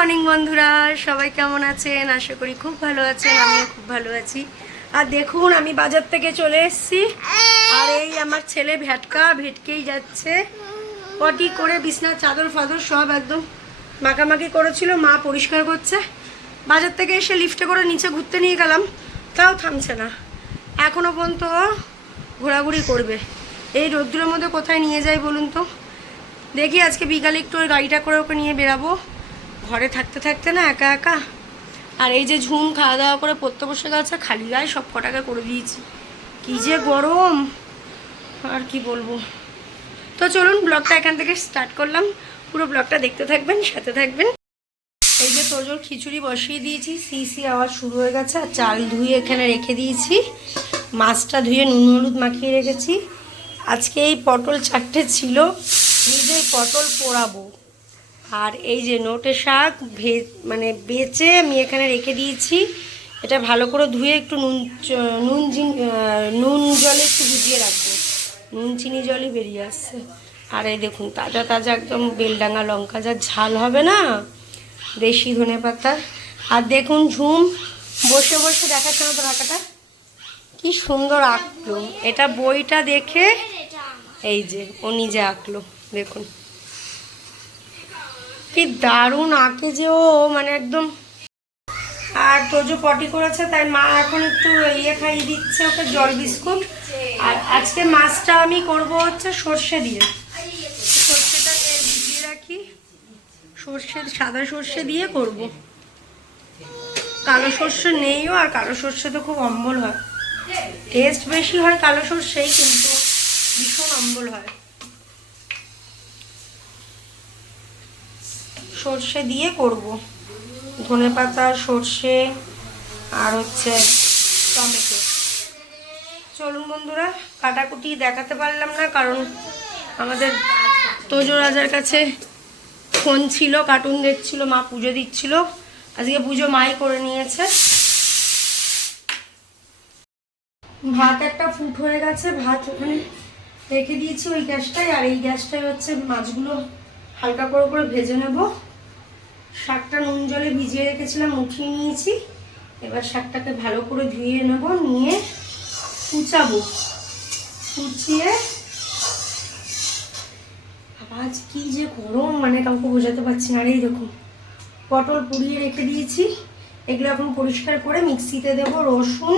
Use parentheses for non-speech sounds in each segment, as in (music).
Morning বন্ধুরা, সবাই কেমন আছেন? আশা করি খুব ভালো আছেন, আমিও খুব ভালো আছি। আর দেখুন, আমি বাজার থেকে চলে এসেছি। আর এই আমার ছেলে ভেটকা, ভেটকেই যাচ্ছে। পটি করে বিছনার চাদর, ফাদর সব একদম মাখামাখি করেছিল, মা পরিষ্কার করছে। বাজার থেকে এসে লিফটে করে নিচে ঘুরতে নিয়ে গেলাম, তাও থামছে না। এখনও পর্যন্ত ঘোরাঘুরি করবে। এই রোদ্দুরের মধ্যে কোথায় নিয়ে যাই বলুন তো? দেখি আজকে বিকালে একটু ওই গাড়িটা করে ওকে নিয়ে বেরাবো। ঘরে থাকতে থাকতে না একা একা আর এই যে ঝুম, খাওয়া দাওয়া করে পড়তে বসে গেছে খালি গায়ে সব কটাকে করে দিয়েছি। কি যে গরম! আর কি বলব? তো চলুন ব্লগটা এখান থেকে স্টার্ট করলাম। পুরো ব্লগটা দেখতে থাকবেন, সাথে থাকবেন। এই যে তোজোর খিচুড়ি বসিয়ে দিয়েছি সি সি আওয়াজ শুরু হয়ে গেছে আর চাল ধুয়ে এখানে রেখে দিয়েছি। মাছটা ধুয়ে নুন হলুদ মাখিয়ে রেখেছি। আজকে এই পটল চারটে ছিল নিজে পটল পোড়াবো। আর এই যে নোটে শাক ভে মানে বেচে আমি এখানে রেখে দিয়েছি। এটা ভালো করে ধুয়ে একটু নুন নুন নুন জলে একটু ভিজিয়ে রাখব। নুন, চিনি জলই বেরিয়ে আসছে। আর এই দেখুন, তাজা তাজা একদম বেলডাঙ্গা লঙ্কা, যা ঝাল হবে না? দেশি ধনে পাতা। আর দেখুন ঝুম, বসে বসে দেখাচ্ছে না তো রাখাটা কি সুন্দর আঁকলো। এটা বইটা দেখে, এই যে ও নিজে আঁকলো, দেখুন। কি দারুণ আঁকে যে ও মানে একদম। আর তোজো পটি করেছে, তাই মা এখন একটু ইয়ে খাইয়ে দিচ্ছে ওকে জল বিস্কুট। আর আজকে মাছটা আমি করব হচ্ছে সর্ষে দিয়ে। সর্ষেটাকে ভিজিয়ে রাখি। সর্ষে, সাদা সর্ষে দিয়ে করব। কালো সর্ষে নেইও, আর কালো সর্ষে তো খুব অম্বল হয়। টেস্ট বেশি হয় কালো সর্ষেই, কিন্তু ভীষণ অম্বল হয়। সর্ষে দিয়ে করব। ধনে পাতা, সর্ষে আর হচ্ছে টমেটো। চলুন বন্ধুরা, কাটাকুটি দেখাতে পারলাম না, কারণ আমাদের তোজো রাজার কাছে ফোন ছিল, কার্টুন দেখছিল, মা পুজো দিচ্ছিল। আজকে পুজো মাই করে নিয়েছে। ভাত একটা ফুট হয়ে গেছে, ভাত ওখানে রেখে দিয়েছি ওই গ্যাসটায়, আর এই গ্যাসটায় হচ্ছে মাছগুলো হালকা করে করে ভেজে নেব। শাকটা নুন জলে ভিজিয়ে রেখেছিলাম, উঠিয়ে নিয়েছি। এবার শাকটাকে ভালো করে ধুয়ে নেব, নিয়ে কুচাবো। কুচিয়ে আজ কি যে গরম মানে কাউকে বোঝাতে পারছি না। এই দেখুন, পটল পুড়িয়ে রেখে দিয়েছি। এগুলো এখন পরিষ্কার করে মিক্সিতে দেব রসুন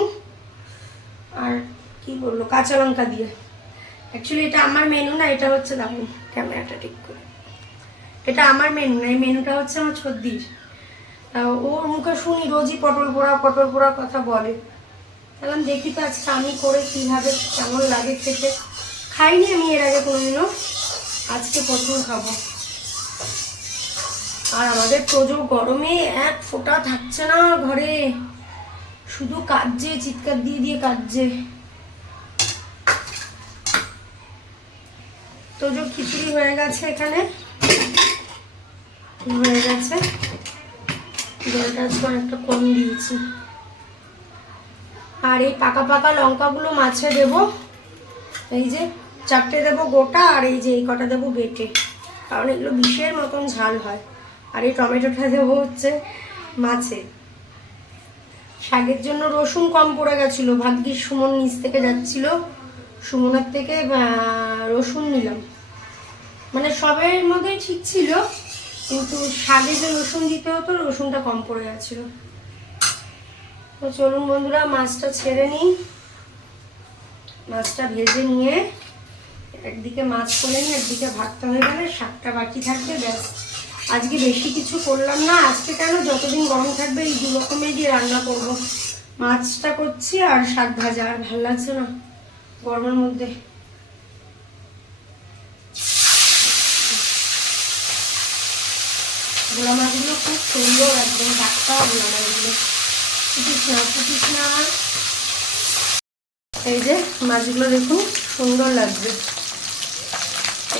আর কি বলল কাঁচা লঙ্কা দিয়ে। অ্যাকচুয়ালি এটা আমার মেনু না, এটা হচ্ছে দেখুন ক্যামেরাটা ঠিক করে। এটা আমার মেনু না, এই মেনুটা হচ্ছে আমার ছদ্দির ওর মুখে শুনি রোজই পটল পোড়া, পটল পোড়ার কথা বলে। তাহলে দেখি তো আজকে আমি করে কীভাবে, কেমন লাগে খেতে। খাইনি আমি এর আগে কোনোদিনও। আজকে পটল খাব। আর আমাদের প্রচুর গরমে এক ফোঁটা থাকছে না ঘরে। শুধু কাজে চিৎকার দিয়ে দিয়ে কাজে তোজো খিচুড়ি হয়ে গেছে এখানে। হয়ে গেছে। জলটা আজকে অনেকটা কম দিয়েছি। আর এই পাকা পাকা লঙ্কাগুলো মাছে দেব। এই যে চারটে দেবো গোটা আর এই যে এই কটা দেবো বেটে। কারণ এগুলো বিষের মতন ঝাল হয়। আর এই টমেটোটা দেবো হচ্ছে মাছে। শাকের জন্য রসুন কম পড়ে গেছিল। ভাগ্যিস সুমন নিচ থেকে যাচ্ছিল। সুমনের থেকে রসুন নিলাম। মানে সবের মধ্যেই ঠিক ছিল। কিন্তু শাকে যে রসুন দিতে হতো, রসুনটা কম পড়ে গেছিল। তো চলুন বন্ধুরা, মাছটা ছেড়ে নিই। মাছটা ভেজে নিয়ে একদিকে মাছ করে নিই একদিকে ভাতটা হয়ে গেলে শাকটা বাকি থাকবে, ব্যাস। আজকে বেশি কিছু করলাম না, আজকে কেন যতদিন গরম থাকবে এই দু দিয়ে রান্না করব। মাছটা করছি আর শাক ভাজা, আর ভালো লাগছে না গরমের মধ্যে। ভোলা মাছগুলো খুব সুন্দর একদম টাটকা ভোলা মাছগুলো এই যে মাছগুলো দেখুন, সুন্দর লাগবে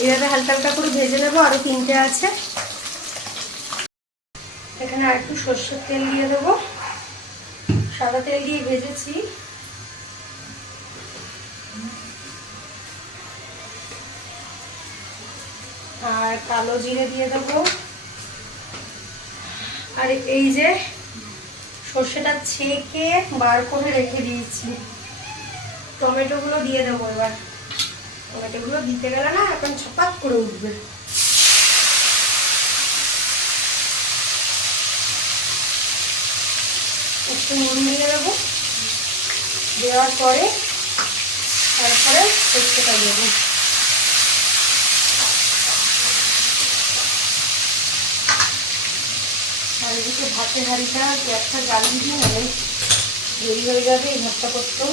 এইভাবে হালকা হালকা করে ভেজে নেব, আরও তিনটে আছে। এখানে আর একটু সর্ষের তেল দিয়ে দেবো। সাদা তেল দিয়ে ভেজেছি। আর কালো জিরে দিয়ে দেবো। আর এই যে সর্ষেটা ছেঁকে বার করে রেখে দিয়েছি। টমেটোগুলো দিয়ে দেবো এবার। টমেটোগুলো দিতে গেলে না এখন ছপাক করে উঠবে। একটু নুন দিয়ে দেবো। দেওয়ার পরে তারপরে সর্ষেটা দেবো। এদিকে ভাতের হাঁড়িটা একটা জ্বালিয়ে দিই মানে দেরি হয়ে যাবে, এই ভাতটা করতেও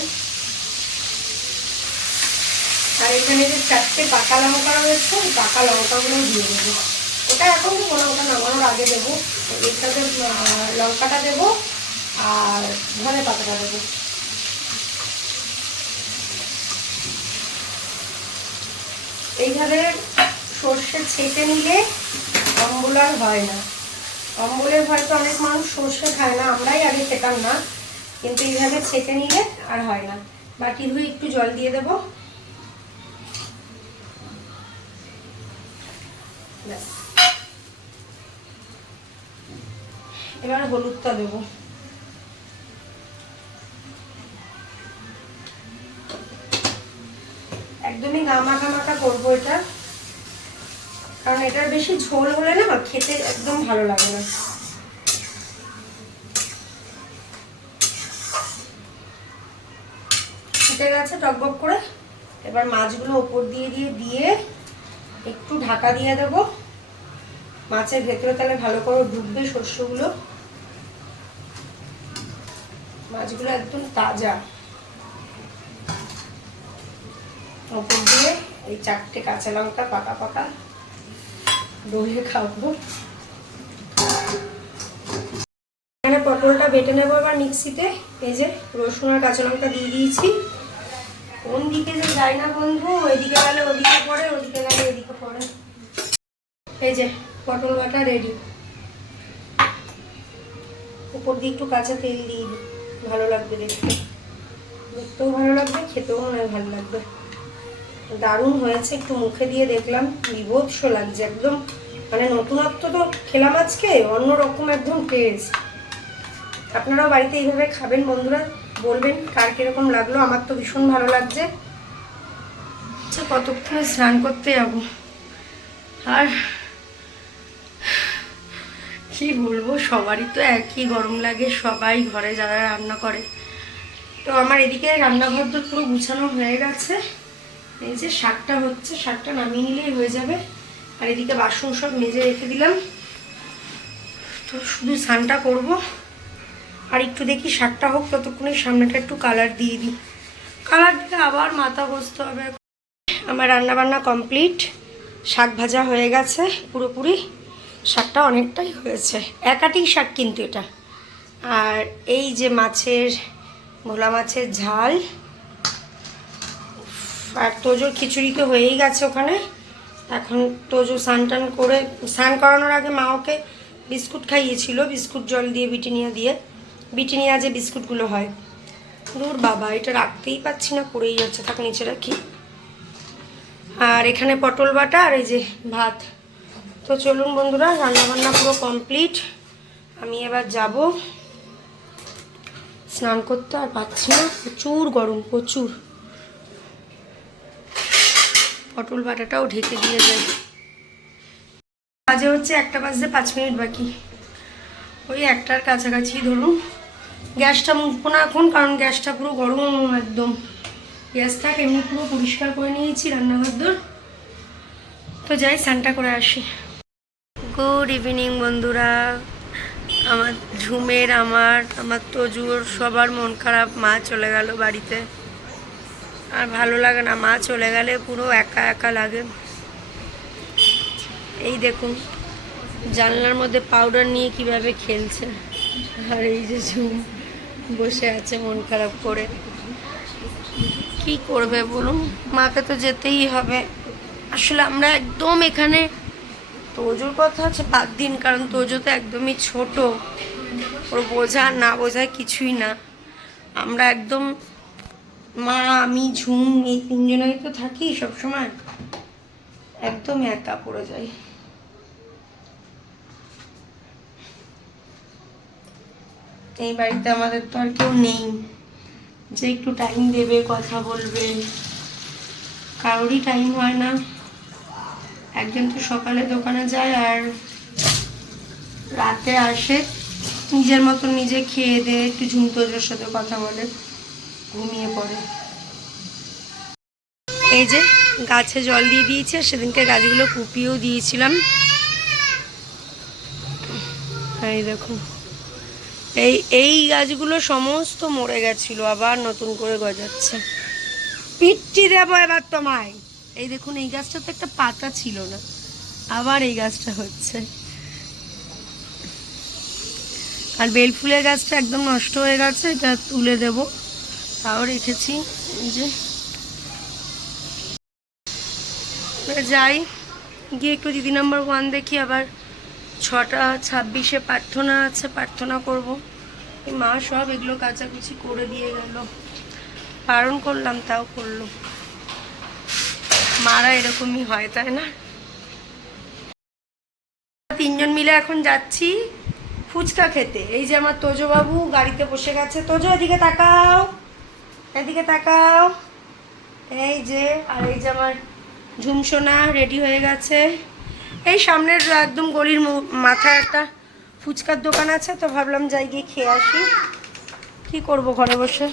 আর এখানে যে চারটে পাকা লঙ্কা রয়েছে, ওই পাকা লঙ্কাগুলো দিয়ে দেবো। ওটা এখন দেবো না ওটা নামানোর আগে দেবো। এটাতে লঙ্কাটা দেবো আর ধনে পাতাটা দেবো। এইভাবে সর্ষে ছেঁকে নিলে অম্বল আর হয় না। অম্বলের হয়তো অনেক মানুষ সর্ষে খায় না, আমরাই আগে খেতাম না। কিন্তু এইভাবে ছেঁকে নিলে আর হয় না। বাটি ধুয়ে একটু জল দিয়ে দেবো। এবার হলুদটা দেবো। একদমই গামাখা মাখা করব এটা। কারণ এটার বেশি ঝোল হলে না খেতে একদম ভালো লাগে না। ফুটে গেছে টকবক করে। এবার মাছগুলো ওপর দিয়ে দিয়ে দিয়ে একটু ঢাকা দিয়ে দেব। মাছের ভেতরে তাহলে ভালো করে ডুববে শস্যগুলো। মাছগুলো একদম তাজা। ওপর দিয়ে এই চারটে কাঁচা লঙ্কা পাকা পাকা। দইয়ে খাব। এখানে পটলটা বেটে নেব এবার মিক্সিতে। এই যে রসুন আর কাঁচা লঙ্কা দিয়ে দিয়েছি। কোন দিকে যে না বন্ধু? ওইদিকে গেলে ওদিকে পড়ে, ওদিকে গেলে পড়ে। এই যে পটল বাটা রেডি উপর দিয়ে একটু কাঁচা তেল দিয়ে দিই। ভালো লাগবে দেখতে। দেখতেও ভালো লাগবে, খেতেও মনে ভালো লাগবে। দারুণ হয়েছে, একটু মুখে দিয়ে দেখলাম, বিভৎস লাগছে একদম। মানে নতুনত্ব তো খেলাম আজকে অন্যরকম একদম টেস্ট আপনারাও বাড়িতে এইভাবে খাবেন বন্ধুরা, বলবেন কার কীরকম লাগল, আমার তো ভীষণ ভালো লাগছে। আচ্ছা কতক্ষণে স্নান করতে যাব? আর কি বলব, সবারই তো একই গরম লাগে, সবাই ঘরে যারা রান্না করে। তো আমার এদিকে রান্নাঘর তো পুরো গুছানো হয়ে গেছে। এই যে শাকটা হচ্ছে, শাকটা নামিয়ে নিলেই হয়ে যাবে। আর এদিকে বাসন সব মেজে রেখে দিলাম। তো শুধু স্নানটা করব। আর একটু দেখি শাকটা হোক, ততক্ষণে সামনেটা একটু কালার দিয়ে দিই। কালার দিলে আবার মাথা বসতে হবে। আমার রান্নাবান্না কমপ্লিট। শাক ভাজা হয়ে গেছে, পুরোপুরি। শাকটা অনেকটাই হয়েছে। একাটি শাক কিন্তু এটা। আর এই যে মাছের, ভোলা মাছের ঝাল আর তোজোর খিচুড়ি তো হয়েই গেছে ওখানে। এখন তোজো স্নান টান করে, স্নান করানোর আগে মা ওকে বিস্কুট খাইয়েছিল, বিস্কুট জল দিয়ে, বিটিনিয়া দিয়ে। বিটিনিয়া যে বিস্কুটগুলো হয়। দূর বাবা, এটা রাখতেই পাচ্ছি না, পড়েই যাচ্ছে, থাক নিচে রাখি। আর এখানে পটল বাটা আর এই যে ভাত। তো চলুন বন্ধুরা, রান্নাবান্না পুরো কমপ্লিট। আমি এবার যাব স্নান করতে, আর পাচ্ছি না, প্রচুর গরম, প্রচুর। পটল বাটাটাও ঢেকে দিয়ে যায় বাজে হচ্ছে একটা বাজতে পাঁচ মিনিট বাকি। ওই একটার কাছাকাছি ধরুন। গ্যাসটা মুখবো না এখন, কারণ গ্যাসটা পুরো গরম একদম। গ্যাসটা এমনি পুরো পরিষ্কার করে নিয়েছি রান্নাঘর তো যাই, স্নানটা করে আসি। গুড ইভিনিং বন্ধুরা। আমার ঝুমের, আমার আমার তজুর সবার মন খারাপ, মা চলে গেল বাড়িতে। আর ভালো লাগে না, মা চলে গেলে পুরো একা একা লাগে। এই দেখুন, জানলার মধ্যে পাউডার নিয়ে কীভাবে খেলছে। আর এই যে ঝুম, বসে আছে মন খারাপ করে। কি করবে বলুন? মাকে তো যেতেই হবে। আসলে আমরা একদম এখানে তোজোর কথা হচ্ছে বাদ দিন, কারণ তোজো তো একদমই ছোট। ওর বোঝা না বোঝায় কিছুই না। আমরা একদম মা, আমি, ঝুম, এই তিনজনেই তো থাকি সবসময়। একদম একা পড়ে যাই। এই বাড়িতে আমাদের তো আর কেউ নেই। যে একটু টাইম দেবে, কথা বলবে। কারোরই টাইম হয় না। একজন তো সকালে দোকানে যায় আর রাতে আসে। নিজের মতো নিজে খেয়ে দিয়ে একটু ঝুমতোজোর সাথে কথা বলে। ঘুমিয়ে পড়ে। এই যে গাছে জল দিয়ে দিয়েছে, সেদিনকে গাছগুলো কুপিয়েও দিয়েছিলাম। এই দেখুন এই এই গাছগুলো সমস্ত মরে গেছিল, আবার নতুন করে গজাচ্ছে। পিচ্ছি দেবো এবার তোমায়। এই দেখুন, এই গাছটা তো একটা পাতা ছিল না, আবার এই গাছটা হচ্ছে। আর বেলফুলের গাছটা একদম নষ্ট হয়ে গেছে, এটা তুলে দেব। তাও রেখেছি যে। যাই, গিয়ে একটু দিদি নাম্বার ওয়ান দেখি, আবার ছটা ছাব্বিশে প্রার্থনা আছে, প্রার্থনা করব। এই মা সব এগুলো কাচাকুচি করে দিয়ে গেল। বারণ করলাম, তাও করল। মারা এরকমই হয়, তাই না? তিনজন মিলে এখন যাচ্ছি ফুচকা খেতে। এই যে আমার তোজো বাবু গাড়িতে বসে গেছে। তোজো, এদিকে তাকাও। এদিকে তাকাও। এই যে আর এই যে আমার ঝুমসোনা রেডি হয়ে গেছে। এই সামনের একদম গলির মাথায় একটা ফুচকার দোকান আছে তো ভাবলাম যাই গিয়ে খেয়ে আসি। কি করব ঘরে বসে?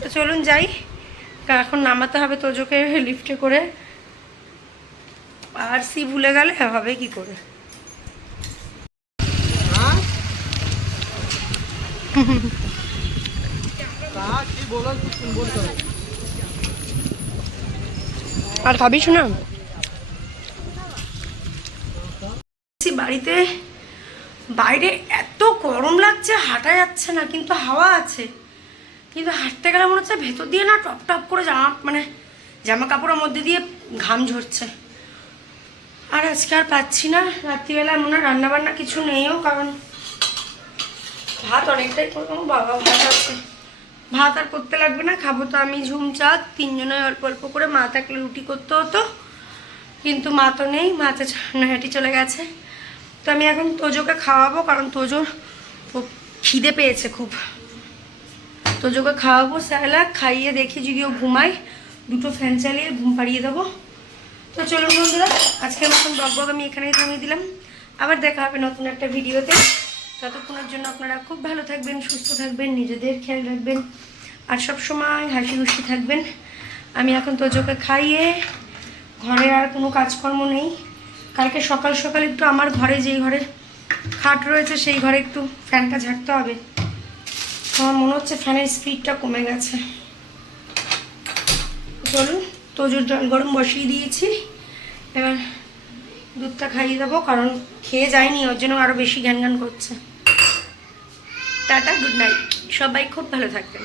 তো চলুন যাই। এখন নামাতে হবে তোজোকে লিফটে করে। আর সি ভুলে গেলে হবে কি করে? (laughs) আর খাবি শোনা? বাড়িতে, বাইরে এত গরম লাগছে, হাঁটা যাচ্ছে না, কিন্তু হাওয়া আছে। কিন্তু হাঁটতে গেলে মনে হচ্ছে ভেতর দিয়ে না টপ টপ করে জামা মানে জামা কাপড়ের মধ্যে দিয়ে ঘাম ঝরছে। আর আজকে আর পাচ্ছি না রাত্রিবেলা মনে হয় রান্নাবান্না কিছু নেইও, কারণ ভাত অনেকটাই করব, বাবা ভাত আছে। ভাত আর করতে লাগবে না, খাব তো আমি ঝুমচাঁদ তিনজনে অল্প অল্প করে মা থাকলে রুটি করতে হতো। কিন্তু মা তো নেই, মা তো নৈহাটি চলে গেছে। তো আমি এখন তোজোকে খাওয়াবো, কারণ তোজোর খিদে পেয়েছে খুব। তোজোকে খাওয়াবো স্যালাক খাইয়ে দেখি যদি ও ঘুমায়। দুটো ফ্যান চালিয়ে ঘুম পাড়িয়ে দেবো। তো চলুন বন্ধুরা, আজকের মতন বক আমি এখানেই থামিয়ে দিলাম। আবার দেখা হবে নতুন একটা ভিডিওতে। ততক্ষণের জন্য আপনারা খুব ভালো থাকবেন, সুস্থ থাকবেন, নিজেদের খেয়াল রাখবেন। আর সব সময় হাসি খুশি থাকবেন। আমি এখন তোজোকে খাইয়ে ঘরে আর কোনো কাজকর্ম নেই। কালকে সকাল সকাল একটু আমার ঘরে, যেই ঘরে খাট রয়েছে, সেই ঘরে একটু ফ্যানটা ঝাড়তে হবে। আমার মনে হচ্ছে ফ্যানের স্পিডটা কমে গেছে। চলুন, তোজোর জল গরম বসিয়ে দিয়েছি। এবার দুধটা খাইয়ে দেবো, কারণ খেয়ে যায়নি, ওর জন্য আরও বেশি জ্ঞান জ্ঞান করছে। Tata good night. সবাই খুব ভালো থাকবেন।